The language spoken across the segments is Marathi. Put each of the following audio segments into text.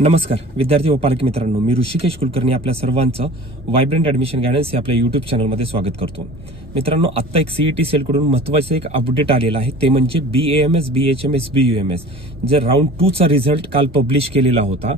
नमस्कार विद्यार्थी व पालक मित्रांनो, मी ऋषिकेश कुलकर्णी आपल्या सर्वांचं व्हायब्रंट ॲडमिशन गायडन्स या आपल्या यूट्यूब चॅनलमध्ये स्वागत करतो। मित्रांनो, आता एक सीईटी सेलकडून महत्त्वाचं एक अपडेट आलेला आहे, ते म्हणजे BAMS, BHMS, BUMS जे राऊंड 2 चा रिझल्ट काल पब्लिश केलेला होता।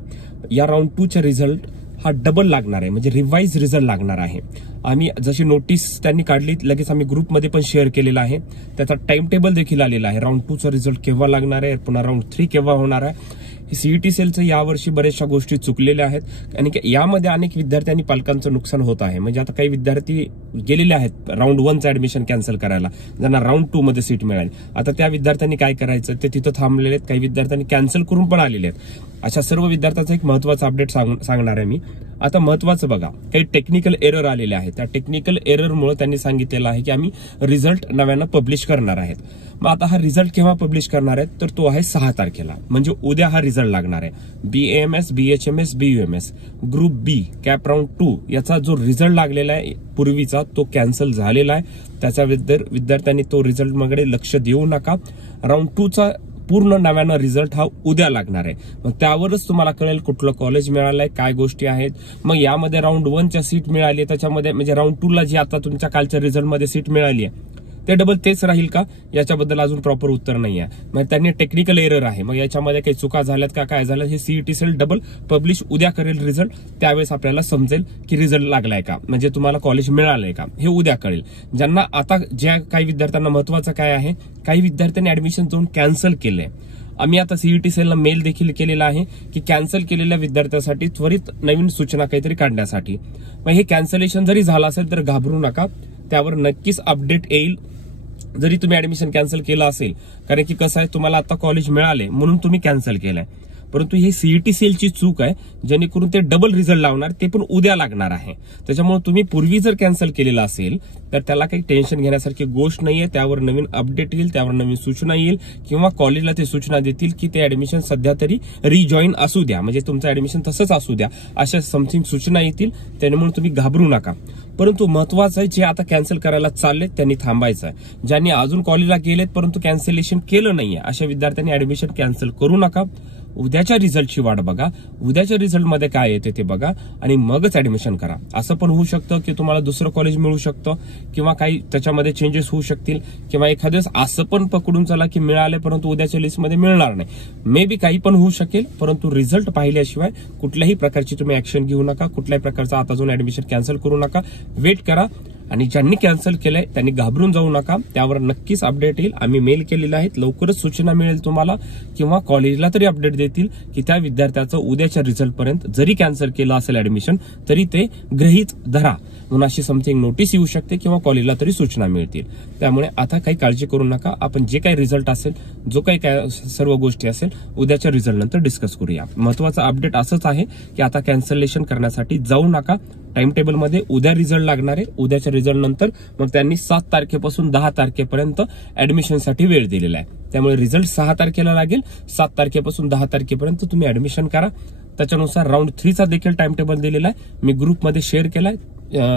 या राऊंड 2 चा रिझल्ट हा डबल लागणार आहे, म्हणजे रिवाइज रिझल्ट लागणार आहे। आम्ही जशी नोटीस त्यांनी काढली लगेच आम्ही ग्रुपमध्ये पण शेअर केलेला आहे, त्याचा टाइम टेबल देखील आलेला आहे। राऊंड 2 चा रिझल्ट केव्हा लागणार आहे, पुन्हा राऊंड 3 केव्हा होणार आहे। सीईटी सेलचं यावर्षी बऱ्याचशा गोष्टी चुकलेल्या आहेत आणि यामध्ये अनेक विद्यार्थी आणि पालकांचं नुकसान होत आहे। म्हणजे आता काही विद्यार्थी गेलेले आहेत राऊंड 1 चं ऍडमिशन कॅन्सल करायला, ज्यांना राऊंड 2 मध्ये सीट मिळाली। आता त्या विद्यार्थ्यांनी काय करायचं, ते तिथं थांबलेले आहेत, काही विद्यार्थ्यांनी कॅन्सल करून पण आलेले आहेत। अशा सर्व विद्यार्थ्यांचा एक महत्त्वाचा अपडेट सांगणार आहे मी। आता महत्त्वाचं बघा, काही टेक्निकल एरर आलेले आहेत, त्या टेक्निकल एररमुळे त्यांनी सांगितलेलं आहे की आम्ही रिझल्ट नव्यानं पब्लिश करणार आहेत। मग आता हा रिझल्ट केव्हा पब्लिश करणार आहेत, तर तो आहे 6 तारखेला, म्हणजे उद्या हा रिझल्ट लागणार आहे। BAMS, BHMS, BUMS ग्रुप बी कॅप राऊंड 2 याचा जो रिझल्ट लागलेला आहे पूर्वीचा, तो कॅन्सल झालेला आहे। त्याच्या विद्यार्थ्यांनी तो रिझल्ट मध्ये लक्ष देऊ नका। राऊंड 2 चा पूर्ण नव्यानं रिझल्ट हा उद्या लागणार आहे। मग त्यावरच तुम्हाला कळेल कुठलं कॉलेज मिळालंय, काय गोष्टी आहेत। मग यामध्ये राऊंड 1 च्या सीट मिळाली, त्याच्यामध्ये म्हणजे राऊंड 2 ला जी आता तुमच्या कालच्या रिझल्ट मध्ये सीट मिळाली आहे ते डबल तेच राहील का, याच्याबद्दल अजून प्रॉपर उत्तर नाही आहे। मग त्यांनी टेक्निकल एरर आहे, मग याच्यामध्ये काही चुका झाल्यात का, काय झालं, हे सीईटी सेल डबल पब्लिश उद्या करेल रिझल्ट। त्यावेळेस आपल्याला समजेल की रिझल्ट लागलाय का, म्हणजे तुम्हाला कॉलेज मिळालंय का, हे उद्या कळेल। ज्यांना आता ज्या काही विद्यार्थ्यांना महत्त्वाचं काय आहे, काही विद्यार्थ्यांनी ऍडमिशन जाऊन कॅन्सल केलंय। आम्ही आता सीईटी सेलला मेल देखील केलेला आहे की कॅन्सल केलेल्या विद्यार्थ्यांसाठी त्वरित नवीन सूचना काहीतरी काढण्यासाठी। मग हे कॅन्सलेशन जरी झालं असेल तर घाबरू नका, त्यावर नक्कीच अपडेट येईल। जरी तुम्ही ऍडमिशन कॅन्सल केलं असेल, कारण की कसं आहे, तुम्हाला आता कॉलेज मिळाले म्हणून तुम्ही कॅन्सल केलंय, परंतु ही सीईटी सेलची चूक आहे, जेणेकरून ते डबल रिझल्ट लावणार, ते पण उद्या लागणार आहे। त्याच्यामुळे तुम्ही पूर्वी जर कॅन्सल केलेला असेल तर त्याला काही टेन्शन घेण्यासारखी गोष्ट नाहीये। त्यावर नवीन अपडेट येईल, त्यावर नवीन सूचना येईल, किंवा कॉलेजला ते सूचना देतील की ते ऍडमिशन सध्या तरी रिजॉईन असू द्या, म्हणजे तुमचं ऍडमिशन तसंच असू द्या, अशा समथिंग सूचना येतील। त्यामुळे तुम्ही घाबरू नका। परंतु महत्वाचं आहे, जे आता कॅन्सल करायला चालले त्यांनी थांबायचं आहे। ज्यांनी अजून कॉलेजला गेलेत परंतु कॅन्सलेशन केलं नाहीये, अशा विद्यार्थ्यांनी ऍडमिशन कॅन्सल करू नका। उद्याच्या रिझल्टची वाट बघा, उद्याच्या रिझल्टमध्ये काय येते ते बघा आणि मगच ऍडमिशन करा। असं पण होऊ शकतं की तुम्हाला दुसरं कॉलेज मिळू शकतं, किंवा काही त्याच्यामध्ये चेंजेस होऊ शकतील, किंवा एखाद्या असं पण पकडून चला की मिळाले परंतु उद्याच्या लिस्टमध्ये मिळणार नाही। मे बी काही पण होऊ शकेल, परंतु रिझल्ट पाहिल्याशिवाय कुठल्याही प्रकारची तुम्ही ऍक्शन घेऊ नका, कुठल्याही प्रकारचा आता अजून ऍडमिशन कॅन्सल करू नका, वेट करा। आणि ज्यांनी कॅन्सल केलंय त्यांनी घाबरून जाऊ नका, त्यावर नक्कीच अपडेट येईल। आम्ही मेल केलेले आहेत, लवकरच सूचना मिळेल तुम्हाला, किंवा कॉलेजला तरी अपडेट देतील की त्या विद्यार्थ्याचं उद्याच्या रिझल्ट पर्यंत जरी कॅन्सल केलं असेल ऍडमिशन तरी ते गृहीत धरा म्हणून अशी समथिंग नोटीस येऊ शकते, किंवा कॉलेजला तरी सूचना मिळतील। त्यामुळे आता काही काळजी करू नका, आपण जे काही रिझल्ट असेल, जो काही सर्व गोष्टी असेल उद्याच्या रिझल्ट नंतर डिस्कस करूया। महत्वाचं अपडेट असंच आहे की आता कॅन्सलेशन करण्यासाठी जाऊ नका। टाइम टेबल मध्ये उद्या रिझल्ट लागणार आहे, उद्याच्या रिझल्ट नंतर मग त्यांनी 7 तारखेपासून 10 तारखेपर्यंत ऍडमिशनसाठी वेळ दिलेला आहे। त्यामुळे रिझल्ट 6 तारखेला लागेल, 7 तारखेपासून 10 तारखेपर्यंत तुम्ही ऍडमिशन करा। त्याच्यानुसार राऊंड 3 चा देखील टाइम टेबल दिलेला आहे, मी ग्रुपमध्ये शेअर केलाय,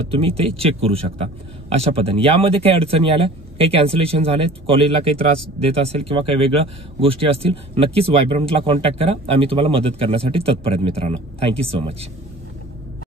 तुम्ही ते चेक करू शकता। अशा पद्धतीने यामध्ये काही अडचणी आल्या, काही कॅन्सलेशन झाले, कॉलेजला काही त्रास देत असेल किंवा काही वेगळ्या गोष्टी असतील, नक्कीच व्हायब्रंटला कॉन्टॅक्ट करा, आम्ही तुम्हाला मदत करण्यासाठी तत्पर आहेत मित्रांनो। Thank you so much.